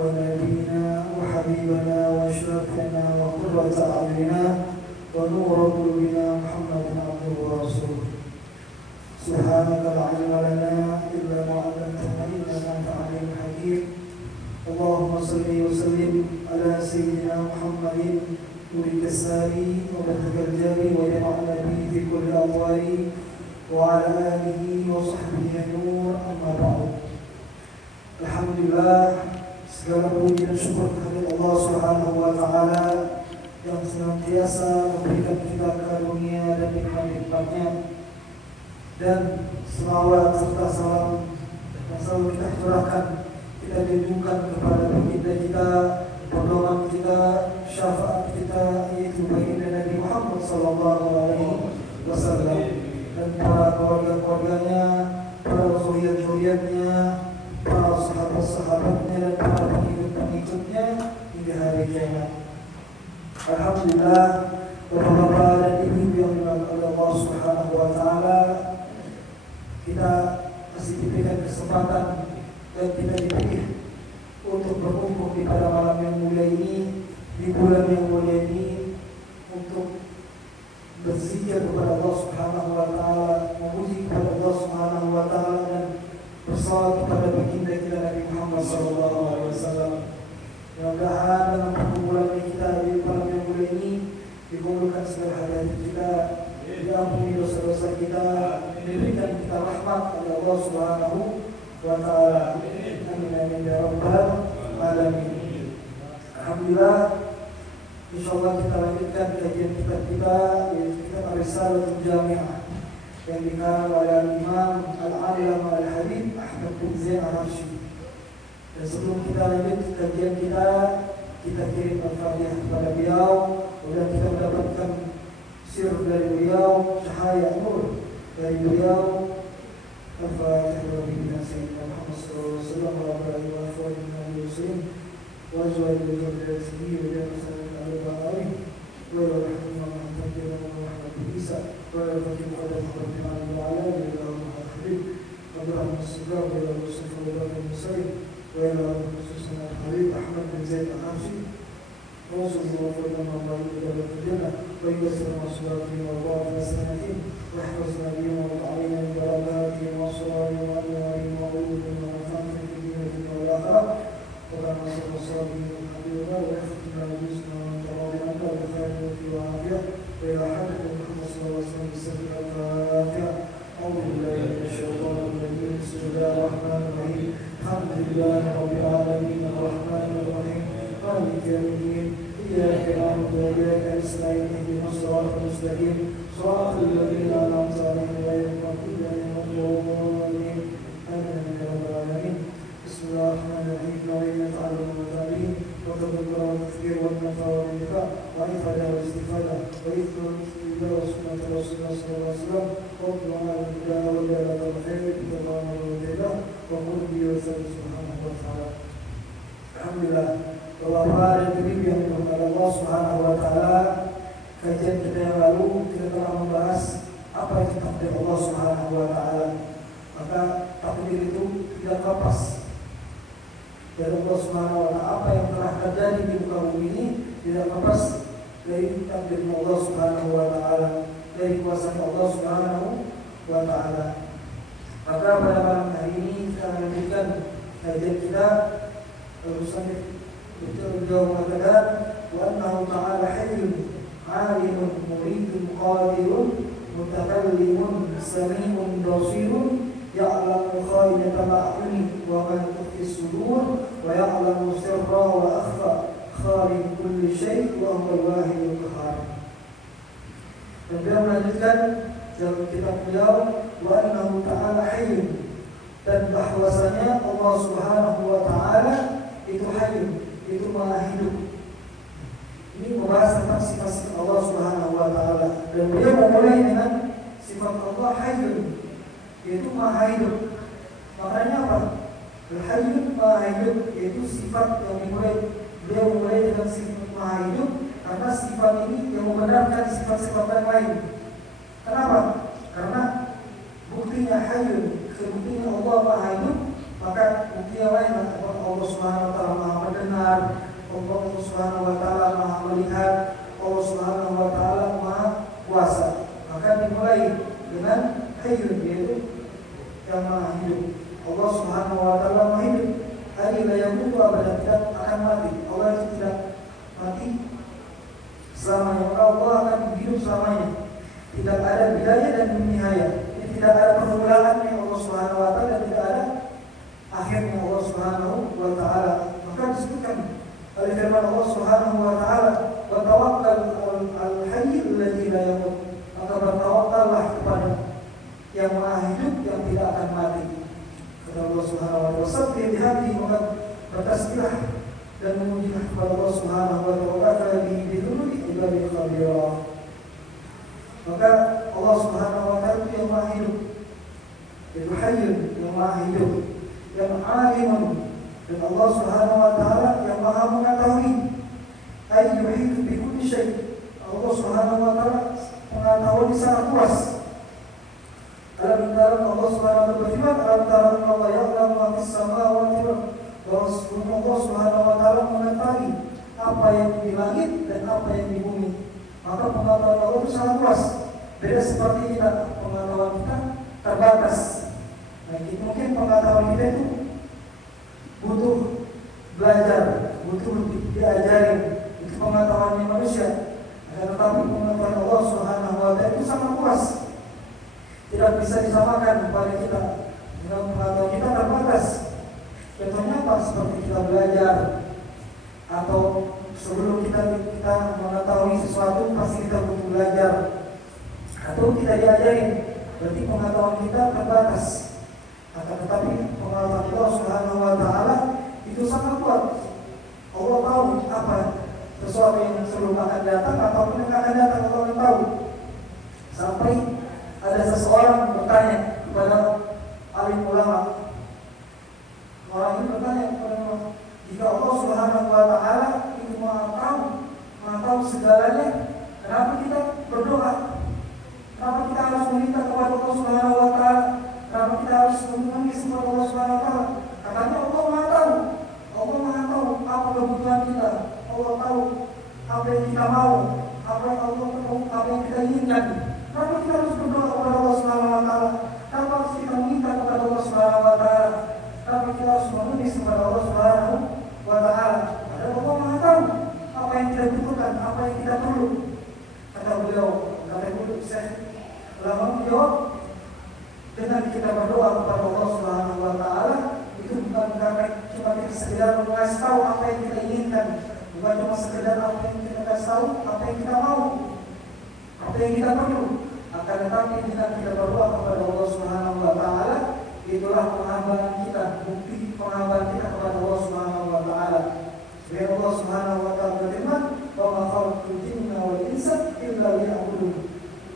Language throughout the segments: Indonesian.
ونبينا وحبيبنا وأشرفنا وقرة أعيننا ونور قلوبنا محمد عبده ورسوله. سبحانك لا علم لنا إلا ما علمتنا إنك أنت العليم الحكيم. اللهم صل وسلم على سيدنا محمد نورك الساري وبهجتك الجاري وجمعنا به في كل أطوار وعلى آله وصحبه النور. أما بعد. Alhamdulillah, segala puji dan syukur kehadirat Allah Subhanahu wa taala yang senantiasa memberikan kita karunia dan nikmat-nikmatnya, dan selawat serta salam yang selalu kita curahkan, kita junjungkan kepada baginda kita, pedoman kita, syafaat kita, yaitu baginda Nabi Muhammad sallallahu alaihi wasallam, dan para keluarga-keluarganya, para zuriat-zuriatnya, para sahabat-sahabatnya, dan para pengikut-pengikutnya hingga hari kiamat. Alhamdulillah, bapak-bapak dan ibu yang dimuliakan oleh Allah Subhanahu wa taala, kita masih diberikan kesempatan dan kita dipilih untuk berkumpul di pada malam yang mulia ini, di bulan yang mulia ini, untuk berzikir kepada Allah Subhanahu wa taala, memuji kepada Allah Subhanahu wa taala, dan bersalawat kepada baginda kita Nabi Muhammad sallallahu alaihi wasallam. Mudah-mudahan dalam perkumpulan kita di malam yang mulia ini dikumpulkan segala hajat kita, diampuni dosa-dosa kita, diberikan kita rahmat oleh Allah Subhanahu wa taala. Amin amin ya rabbal alamin. Alhamdulillah, insyaallah kita lanjutkan kajian kitab kita, yaitu kitab Ar-Risalatul Jami'ah yang dikarang oleh Imam Al-Allamah Al-Habib Ahmad bin Zain Al-Arshi. Dan sebelum kita lanjut kajian kita kirim Al-Fatihah kepada beliau, dan kita mendapatkan sir dari beliau, cahaya nur dari beliau. Al-Fatihah Bina Sayyidina Muhammad sallallahu alaihi wasallam wa alihi wa sahbihi wasallam wa azwajihi wa dhurriyyatihi wa jannatan al-baqarin wa rahmatullahi wa barakatuh. Isa wa rahmatullahi wa barakatuh ala al-habib wa rahmatullahi wa barakatuh wa ila khususna al-habib Ahmad bin Zaid Al-Arshi. Rasulullah sallallahu alaihi wasallam wa yassir masalatin wa barakatuh sanatin wa ihfazna bihim wa ta'alina bi barakatihi wa sallallahu alaihi wa alihi wa nafa'na fi dinihi wa akhirah wa kama sallallahu alaihi wa ihfazna bisna wa ta'alina bi khairati wa afiyah wa ila hadratin Muhammad sallallahu alaihi wasallam al-Fatiha. A'udzu billahi minasy syaithanir rajim. Bismillahir rahmanir rahim. Alhamdulillahi rabbil alamin arrahmanir rahim maliki yaumiddin. إياك نعبد وإياك نستعين اهدنا الصراط المستقيم صراط الذين أنعمت عليهم غير المغضوب عليهم ولا الضالين. آمين يا رب العالمين. بسم الله الرحمن الرحيم. علينا تعلم المتعلم وتدبر والتفكير والنفع والنفاع وإفادة والاستفادة وإذكر الله وسنة رسول الله صلى الله عليه وسلم والدعاء بالله والدعاء بالخير بتمام الوجه وقل به وسلم سبحانه وتعالى. Alhamdulillah, Bapak dan Ibu yang dimuliakan Allah Subhanahu wa taala, kajian kita yang lalu kita telah membahas apa itu takdir Allah Subhanahu wa taala. Maka takdir itu tidak lepas dari Allah Subhanahu wa taala. Apa yang telah terjadi di muka bumi ini tidak lepas dari takdir Allah Subhanahu wa taala, dari kuasa Allah Subhanahu wa taala. Maka pada malam hari ini kita akan lanjutkan kajian kita. Al-Musannif beliau mengatakan wa annahu ta'ala hayyun 'alimun muridun qadirun mutakallimun sami'un basirun ya'lamu kha'inata ma'yuni wa ma tukhfi as-sudur wa ya'lamu sirra wa akhfa khaliq kulli syai' wa huwa al-wahidul qahhar. Dan beliau melanjutkan dalam kitab beliau wa annahu ta'ala hayyun, dan bahwasanya Allah Subhanahu wa taala itu hayyun, itu maha hidup. Ini membahas tentang sifat Allah Subhanahu wa taala. Dan beliau memulai dengan sifat Allah hayyun, yaitu maha hidup. Maknanya apa? Al-hayyun maha hidup, yaitu sifat yang dimulai. Beliau memulai dengan sifat maha hidup karena sifat ini yang membenarkan sifat-sifat yang lain. Kenapa? Karena buktinya hayyun, buktinya Allah maha hidup Maka bukti yang lain adalah Allah Subhanahu wa taala Maha mendengar, Allah Subhanahu wa taala Maha melihat, Allah Subhanahu wa taala Maha kuasa. Maka dimulai dengan hayyun, yaitu yang Maha hidup. Allah Subhanahu wa taala Maha hidup. Alladzi la yamutu abadan, tidak akan mati. Allah itu tidak mati selamanya. Maka Allah akan hidup selamanya. Tidak ada bidaya dan nihaya. Tidak ada permulaannya Allah Subhanahu wa taala dan tidak ada akhirnya Allah Subhanahu wa taala. Maka disebutkan oleh firman Allah Subhanahu wa taala, "Wa tawakkal al-hayy alladzi la yamut." Maka bertawakkallah kepada yang Maha hidup yang tidak akan mati. Kata Allah Subhanahu wa taala, "Sabbih bihamdihi," maka bertasbihlah dan memujilah kepada Allah Subhanahu wa taala, "Wa kafa bihi bi dhunubi ibadihi khabira." Maka Allah Subhanahu wa taala itu yang Maha hidup, itu hayyun, yang Maha hidup, yang alimun, dan Allah Subhanahu wa taala yang Maha mengetahui. Ay yuhitu bi kulli syai'. Allah Subhanahu wa taala pengetahuan sangat luas. Alam tara, Allah Subhanahu wa taala berfirman, "Alam tara Allah ya'lamu ma fis samawati wal ardi." Bahwa Allah Subhanahu wa taala mengetahui apa yang di langit dan apa yang di bumi. Maka pengetahuan Allah itu sangat luas. Beda seperti kita, pengetahuan kita terbatas. Nah, mungkin pengetahuan kita itu butuh belajar, butuh diajarin. Itu pengetahuannya manusia. Tetapi pengetahuan Allah Subhanahu wa taala itu sangat luas. Tidak bisa disamakan kepada kita. Dengan pengetahuan kita terbatas. Contohnya apa? Seperti kita belajar, atau sebelum kita mengetahui sesuatu pasti kita butuh belajar, atau kita diajarin. Berarti pengetahuan kita terbatas. Tetapi pengetahuan Allah Subhanahu wa taala itu sangat kuat. Allah tahu apa sesuatu yang sebelum akan datang ataupun yang akan datang, Allah tahu. Sampai ada seseorang bertanya kepada alim ulama. Orang ini bertanya kepada Allah, jika Allah Subhanahu wa taala itu Maha tahu segalanya, kenapa kita berdoa? Kenapa kita harus meminta kepada Allah Subhanahu wa taala? Kenapa kita harus menangis kepada Allah Subhanahu wa taala? Katanya Allah Maha tahu. Allah Maha tahu apa kebutuhan kita. Allah tahu apa yang kita mau, apa yang Allah tahu, apa yang kita inginkan. Kenapa kita harus berdoa kepada Allah Subhanahu wa taala? Kenapa harus kita minta kepada Allah Subhanahu wa taala? Kenapa kita harus menangis kepada Allah Subhanahu wa taala? Padahal Allah Maha tahu apa yang kita butuhkan, apa yang kita perlu. Kata beliau, saya lama menjawab, dengan kita berdoa kepada Allah Subhanahu wa taala itu bukan karena cuma kita sekedar mengasih tahu apa yang kita inginkan, bukan cuma sekedar apa yang kita kasih tahu, apa yang kita mau, apa yang kita perlu. Akan tetapi dengan kita berdoa kepada Allah Subhanahu wa taala, itulah penghambaran kita, bukti penghambaran kita kepada Allah Subhanahu wa taala. Sebab Allah Subhanahu wa taala berfirman, "Wa ma khalaqtul jinna wal insa illa liya'budun."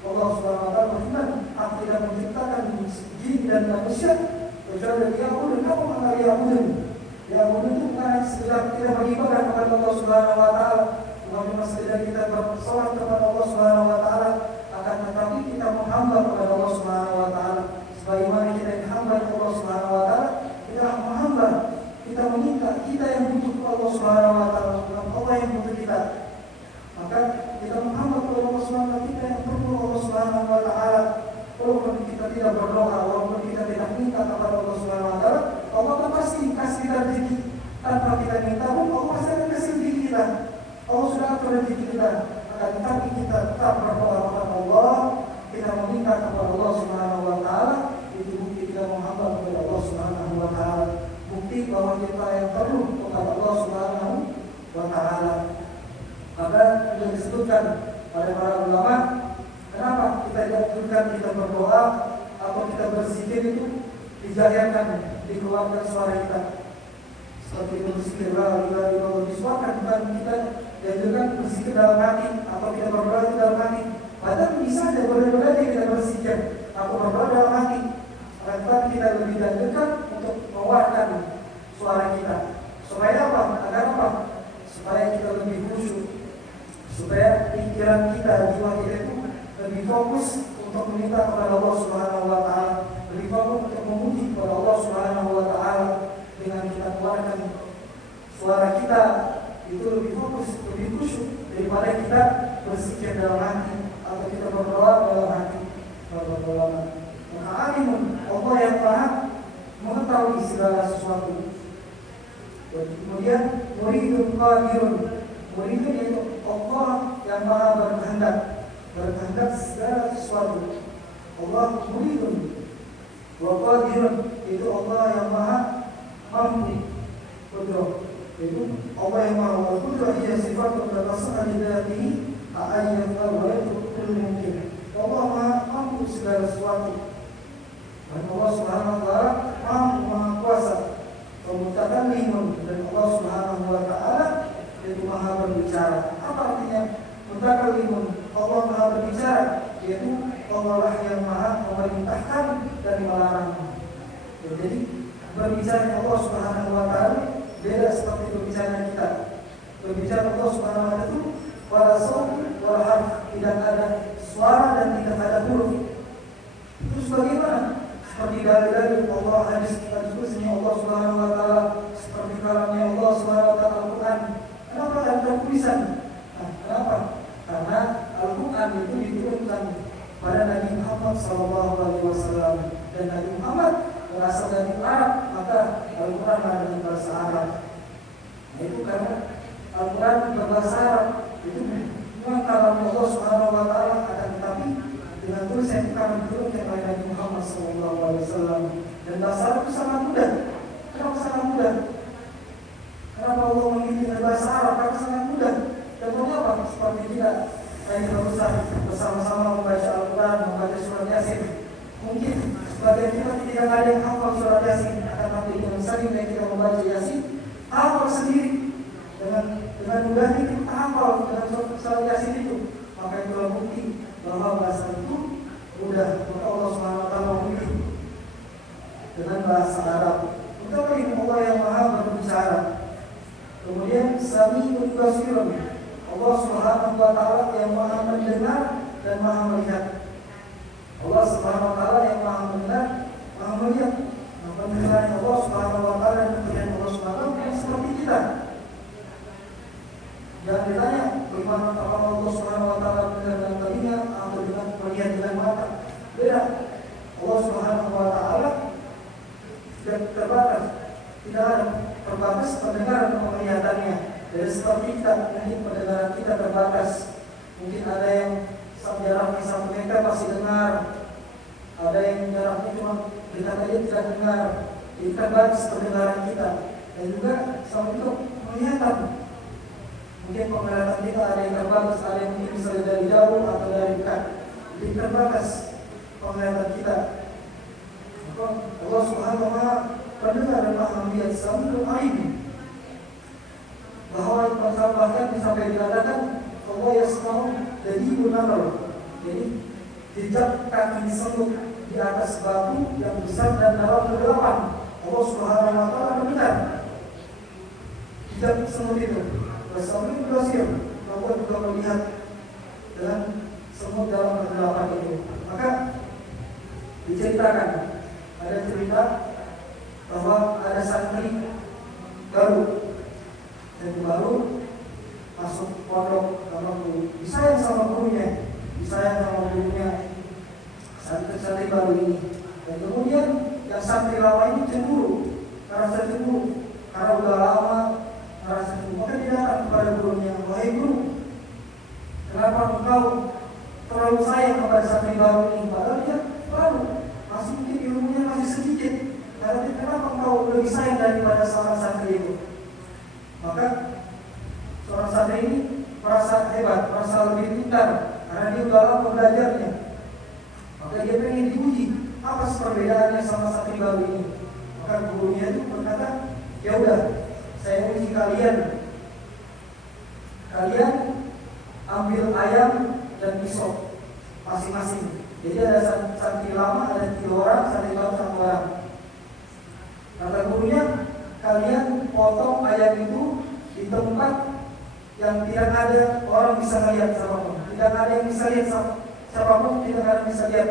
Allah Subhanahu wa taala berfirman, "Aku tidak menciptakan jin dan manusia kecuali liya'budun." Apa makna liya'budun? Liya'budun itu bukan sekedar kita beribadah kepada Allah Subhanahu wa taala, bukan cuma sekedar kita bersolat kepada Allah Subhanahu wa taala, akan tetapi kita menghamba kepada Allah Subhanahu wa taala. Sebagaimana kita menghamba Allah Subhanahu wa taala, kita menghamba, kita meminta, kita yang butuh Allah Subhanahu wa taala, bukan Allah yang butuh kita. Maka kita menghamba kepada Allah Subhanahu wa taala, kita yang perlu Allah Subhanahu wa taala. Walaupun kita tidak berdoa, walaupun kita tidak minta kepada Allah Subhanahu wa taala, Allah akan pasti kasih kita rezeki. Tanpa kita minta pun Allah pasti akan kasih rezeki kita. Allah sudah atur rezeki kita. Akan tetapi kita tetap berdoa kepada Allah, kita meminta kepada Allah Subhanahu wa taala. Itu bukti kita menghamba kepada Allah Subhanahu wa taala. Bukti bahwa kita yang perlu kepada Allah Subhanahu wa taala. Maka sudah disebutkan oleh para ulama, kenapa kita dianjurkan kita berdoa atau kita berzikir itu dijahirkan, dikeluarkan suara kita. Seperti berzikir la ilaha illallah disuarakan, bukan kita dianjurkan berzikir dalam hati atau kita berdoa di dalam hati. Padahal bisa saja boleh-boleh kita berzikir atau berdoa dalam hati. Tetapi kita lebih dianjurkan untuk mengeluarkan suara kita. Supaya apa? Agar apa? Supaya kita lebih khusyuk, supaya pikiran kita, jiwa kita itu lebih fokus untuk meminta kepada Allah Subhanahu wa taala, lebih fokus untuk memuji kepada Allah Subhanahu wa taala dengan kita keluarkan suara kita, itu lebih fokus, lebih khusyuk daripada kita berzikir dalam hati atau kita berdoa dalam hati. Maka alimun, Allah yang Maha mengetahui segala sesuatu. Kemudian muridun qadirun, muridun yaitu Allah yang Maha berkehendak segala sesuatu. Allah muridun wa qadirun, itu Allah yang Maha mampu, qudrah. Itu Allah yang Maha qudrah, ia sifat bertasah di dzatihi ayat wa kullu mungkin. Allah Maha mampu segala sesuatu. Dan Allah Subhanahu wa taala mampu, Maha kuasa. Mutakallimun, dan Allah Subhanahu wa taala itu Maha berbicara. Apa artinya mutakallimun? Allah Maha berbicara, yaitu Allah lah yang Maha memerintahkan dan melarang. Jadi berbicara Allah Subhanahu wa taala beda seperti berbicara kita. Berbicara Allah Subhanahu wa taala itu wala saut wala harf, tidak ada suara dan tidak ada huruf. Terus bagaimana? Seperti dalil-dalil Allah, hadis kita disebutnya Allah Subhanahu wa taala, seperti kalamnya Allah Subhanahu wa taala Al-Qur'an. Kenapa ada tulisan? Kenapa? Karena Al-Qur'an itu diturunkan pada Nabi Muhammad SAW, dan Nabi Muhammad berasal dari Arab, maka Al-Qur'an ada dalam bahasa Arab. Itu karena Al-Qur'an berbahasa Arab, itu bukan kalam Allah Subhanahu wa taala, akan tetapi dengan tulisan yang kami turunkan oleh Nabi Muhammad SAW. Dan bahasa Arab itu sangat mudah. Kenapa sangat mudah? Kenapa Allah mengizinkan bahasa Arab? Karena sangat mudah. Dan mengapa? Seperti tidak kita bersama-sama membaca Al-Quran, membaca surat Yasin. Mungkin sebagian kita tidak ada yang hafal surat Yasin, akan tapi dengan sering kita membaca Yasin, hafal sendiri. Dengan mudahnya kita hafal dengan surat Yasin itu. Maka itulah bukti bahwa bahasa itu mudah. Maka Allah Subhanahu wa taala memilih dengan bahasa Arab. Untuk ilmu Allah yang Maha berbicara. Kemudian Sami'un Basirun, Allah Subhanahu wa taala yang Maha mendengar dan Maha melihat. Allah Subhanahu wa taala yang Maha mendengar, Maha melihat. Pendengaran Allah Subhanahu wa taala dan pendengaran Allah Subhanahu wa taala seperti kita. Jangan ditanya bagaimana apakah Allah Subhanahu wa taala mendengar dengan telinga atau dengan melihat dengan mata. Beda. Allah Subhanahu wa taala tidak terbatas, tidak ada terbatas pendengaran dan penglihatannya. Jadi seperti kita, mungkin pendengaran kita terbatas. Mungkin ada yang jaraknya 1 meter masih dengar, ada yang jaraknya cuma dekat aja tidak dengar. Jadi terbatas pendengaran kita. Dan juga sama itu penglihatan. Mungkin penglihatan kita ada yang terbatas, ada yang mungkin bisa dari jauh atau dari dekat. Jadi terbatas penglihatan kita. Maka Allah Subhanahu wa taala pendengar dan Maha melihat. Sami'un alim. Bahwa bahkan sampai dikatakan Allah yasma'u dadibun naml. Jadi jejak kaki semut di atas batu yang besar dan dalam kegelapan. Allah Subhanahu wa taala mendengar jejak semut itu. Sami'un basir, Allah juga melihat dengan semut dalam kegelapan itu. Maka diceritakan, ada cerita bahwa ada santri baru masuk pondok sama guru, disayang sama gurunya, santri baru ini. Dan kemudian yang santri lama ini cemburu, karena udah lama merasa cemburu. Maka dia datang kepada gurunya, wahai guru, kenapa engkau terlalu sayang kepada santri baru ini? Padahal dia baru, masih mungkin ilmunya masih sedikit. Kenapa engkau lebih sayang daripada seorang santri itu? Maka seorang santri ini merasa hebat, merasa lebih pintar karena dia sudah lama belajarnya. Maka dia ingin diuji apa perbedaannya sama santri baru ini. Maka gurunya itu berkata, ya udah, saya uji kalian. Kalian ambil ayam dan pisau masing-masing. Jadi ada santri lama, ada 3 orang, santri baru 1 orang. Kata gurunya, kalian potong ayam itu di tempat yang tidak ada orang bisa lihat siapapun, tidak ada yang bisa lihat siapapun, tidak ada yang bisa lihat.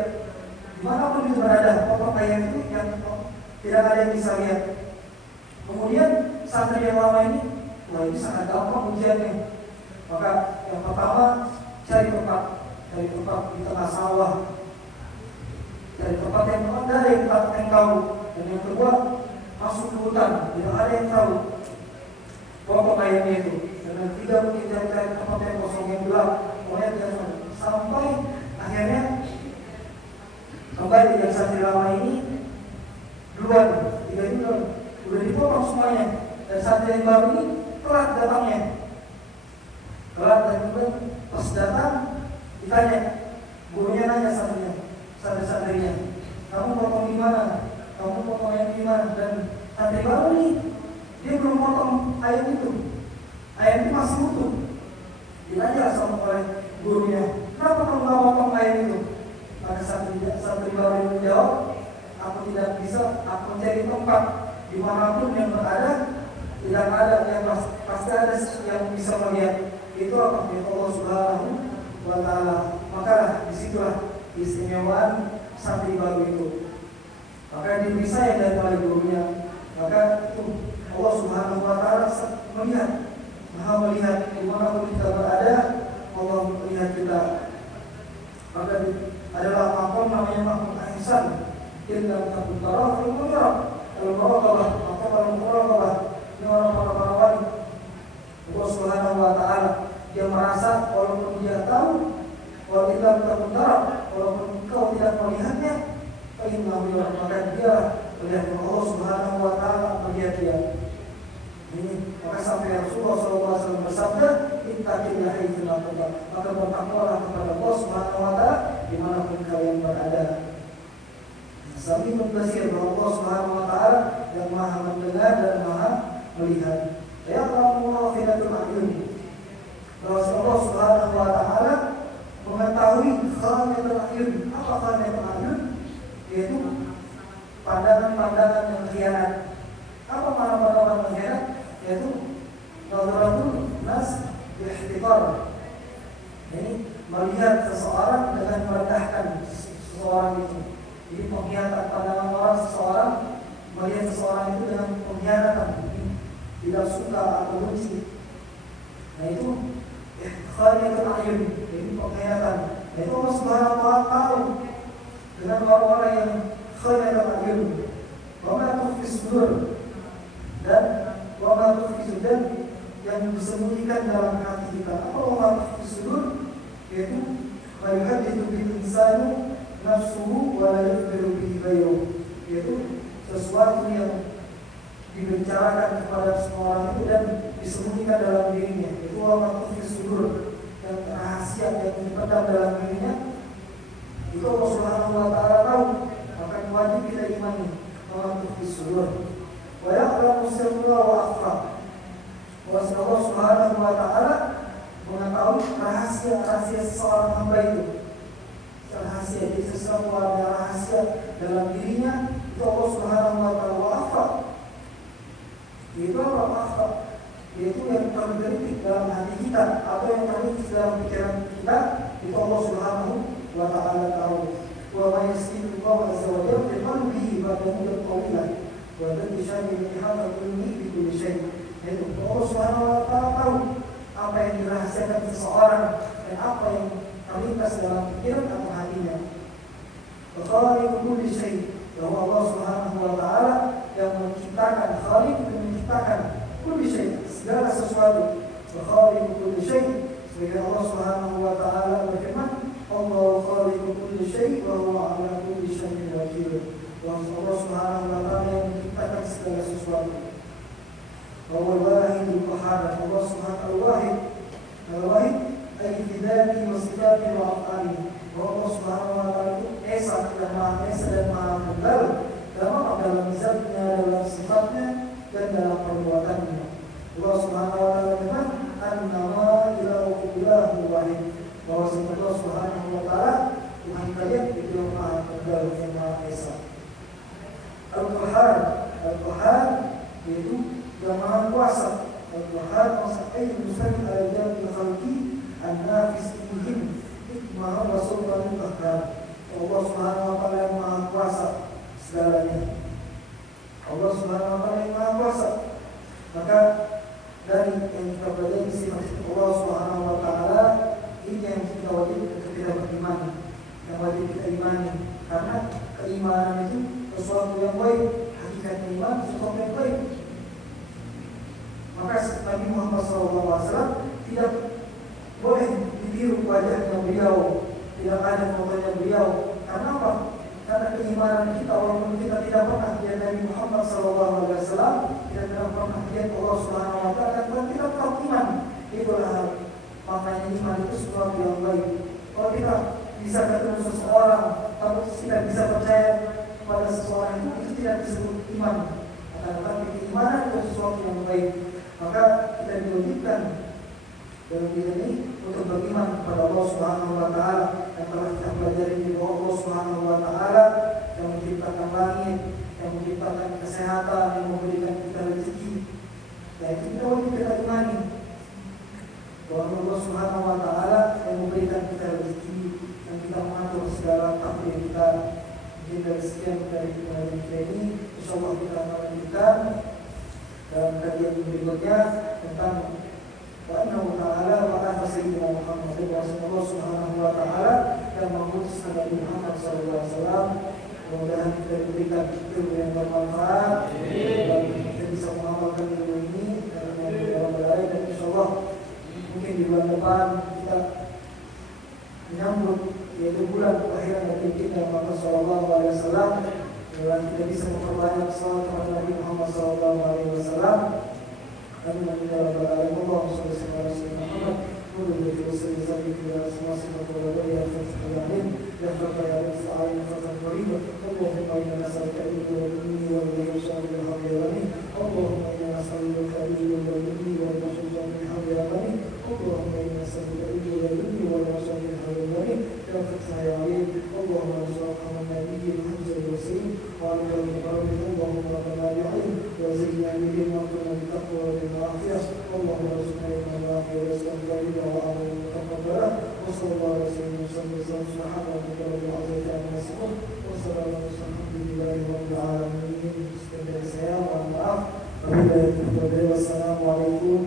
dimanapun itu berada, potong ayam itu yang tidak ada yang bisa lihat. Kemudian santri yang lama ini, wah ini sangat gampang ujiannya. Maka yang pertama cari tempat di tengah sawah, cari tempat yang ada yang tahu. Dan yang kedua masuk ke hutan, tidak ada yang tahu. Potong ayamnya itu. Dan yang ketiga mungkin cari tempat yang kosong yang gelap. Sampai akhirnya kembali yang santri lama ini duluan, 3 bulan udah dipotong semuanya. Dan santri yang baru ini telat datangnya, dan kemudian pas datang ditanya, gurunya nanya santri-santrinya, kamu potong di mana? Kamu potong ayam di mana? Dan santri baru nih, dia belum potong ayam itu masih utuh. Ditanya sama oleh gurunya, kenapa kamu nggak potong ayam itu? Maka santri baru itu menjawab, aku tidak bisa, aku mencari tempat dimanapun yang berada, tidak ada yang pasti ada yang bisa melihat. Itu apa? Ya Allah Subhanahu wa Ta'ala. Maka disitulah istimewaan santri baru itu. Maka diberi sayang dari oleh gurunya. Maka itu Allah Subhanahu wa Ta'ala melihat, Maha melihat dimanapun kita berada. Allah melihat kita. Maka adalah makom namanya makom ihsan. Illa takun taraf al-mujarab al-muraqabah. Maka al-muraqabah ini orang-orang para wali. Allah Subhanahu wa Ta'ala, dia merasa walaupun dia tahu, walaupun engkau tidak melihatnya, maka dia melihat Allah Subhanahu wa Ta'ala melihat dia. Ini maka sampai Rasulullah SAW bersabda, ittaqillah haitsu ma kunta, maka bertakwalah kepada Allah Subhanahu wa Ta'ala dimanapun kalian berada. Sami'un basir, bahwa Allah Subhanahu wa Ta'ala yang Maha mendengar dan Maha melihat. Ya Allah filatul a'yun, bahwa Allah Subhanahu wa Ta'ala mengetahui khanatul a'yun. Apa khanatul a'yun? Yaitu pandangan-pandangan yang khianat. Apa makna pandangan yang khianat? Yaitu nadharatul nas bihtiqar. Ini melihat seseorang dengan merendahkan seseorang itu. Jadi pengkhianatan, pandangan orang seseorang, melihat seseorang itu dengan pengkhianatan, tidak suka atau benci. Nah itu khanatul a'yun, ini pengkhianatan. Nah itu Allah Subhanahu wa Ta'ala tahu dengan orang-orang yang khanatul a'yun. Wa ma tukhfi sudur, dan wa ma tukhfi sudur, yang disembunyikan dalam hati kita. Apa wa ma tukhfi sudur? Yaitu yuhaddithu bil insani nafsuhu wa la yukhbiru bihi ghayruhu, yaitu sesuatu yang dibicarakan kepada semua orang itu dan disembunyikan dalam dirinya. Itu wa ma tukhfi sudur, yang rahasia yang dipendam dalam dirinya. Itu Allah Subhanahu wa Ta'ala tahu, maka wajib kita imani wa ma tukhfi sudur. Wa ya'lamu sirra wa akhfa, Allah Subhanahu wa Ta'ala mengetahui rahasia-rahasia seseorang hamba itu. Rahasia, jadi sesuatu ada rahasia dalam dirinya, itu Allah Subhanahu wa Ta'ala wa akhfa. Itu apa akhfa? Yaitu yang tergelitik dalam hati kita atau yang tergelitik dalam pikiran kita, itu Allah Subhanahu wa Ta'ala tahu. Wa ma yasbiqu Allah azza wa jalla bi qalbihi ba'da muddat tawilah wa alladhi shahida ihata kulli bi kulli shay'. Itu Allah Subhanahu wa Ta'ala tahu apa yang dirahasiakan seseorang dan apa yang terlintas dalam pikiran atau hatinya. Wa khaliqu kulli shay', bahwa Allah Subhanahu wa Ta'ala yang menciptakan, khaliq yang menciptakan kulli shay', segala sesuatu. Wa khaliqu kulli shay', sebagai Allah Subhanahu wa Ta'ala berfirman, Allah khaliqu kulli shay' wa huwa 'ala kulli shay'in wakil. Allah Subhanahu wa Ta'ala yang menciptakan segala sesuatu. Wa huwa al-wahidul qahhar, Allah Subhanahu wa Ta'ala al-wahid ay fi dzatihi wa sifatihi wa af'alihi. Allah Subhanahu wa Ta'ala itu esa dan maha esa dan maha tunggal dalam zatnya, dalam sifatnya, dan dalam perbuatannya. Allah Subhanahu wa Ta'ala berfirman, annama ilahukum ilahun wahid, bahwa Allah Subhanahu wa Ta'ala Tuhan kalian itu yang maha tunggal, yang maha esa. Al-Qahhar, Al-Qahhar yaitu yang maha kuasa. Al-Qahhar maksudnya muslim al-jannah khalqi an-nafis ihim hikmah wa sultanul qahhar. Allah Subhanahu wa taala yang Maha Kuasa segalanya. Allah Subhanahu wa taala yang Maha Kuasa. Maka dari yang kita pelajari sifat Allah Subhanahu wa taala ini yang kita wajib kita beriman, yang wajib kita imani, karena keimanan itu sesuatu yang baik, hakikat iman sesuatu yang baik. Maka Nabi Muhammad SAW tidak boleh ditiru wajahnya beliau, tidak ada fotonya beliau. Karena apa? Karena keimanan kita, walaupun kita tidak pernah lihat Nabi Muhammad SAW, tidak pernah lihat Allah Subhanahu wa taala, dan kita tetap iman. Itulah maknanya iman itu sesuatu yang baik. Kalau kita bisa ketemu seseorang, tapi tidak bisa percaya pada seseorang itu tidak disebut iman. Tetapi keimanan itu sesuatu yang baik. Maka kita diwajibkan dalam diri ini untuk beriman kepada Allah Subhanahu wa taala yang telah kita pelajari di bawah Allah Subhanahu wa taala yang menciptakan langit, yang menciptakan kesehatan, yang memberikan kita rezeki. Dan itu kita wajib kita imani bahwa Allah Subhanahu wa taala yang memberikan kita rezeki, yang kita mengatur segala takdir kita. Mungkin dari sekian dari kita ini, insyaallah kita akan lanjutkan dalam kajian berikutnya tentang wa innahu ta'ala wa ala sayyidina Muhammad wa Allah Subhanahu wa ta'ala yang mengutus Nabi Muhammad SAW. Mudah-mudahan kita diberikan ilmu yang bermanfaat dan kita bisa mengamalkan ilmu ini dalam berlain, dan insyaallah mungkin di bulan depan kita menyambut yaitu bulan kelahiran Nabi kita Muhammad SAW. Dan kita bisa memperbanyak salawat kepada Nabi Muhammad SAW. Kami meminta kepada Allah Subhanahu wa taala untuk bersedia dengan semua sifat Allah yang terkandung dan terkandung selain sifat Allah. Allahumma inna nas'aluka al-ilma wal ihsan bil hamdani. Allahumma inna nas'aluka al-ilma wal ihsan bil hamdani. Allahumma inna nas'aluka al-ilma wal ihsan bil hamdani. Ya Fatah ya Alim. Allahumma salli ala nabiyyina Muhammad wa ala alihi wa sahbihi. Allahumma rabbana ya'lam wa zidna min wa taqwa wa afiyah. Allahumma arzuqna al-afiyah wa rizqan وعلى تقبله وصلى الله على سيدنا محمد سبحانه وتعالى وعزيز عن نسبه وصلى الله الحمد لله رب العالمين. Sekian dari saya, mohon maaf. Wabillahi taufiq wal hidayah. Wassalamu alaikum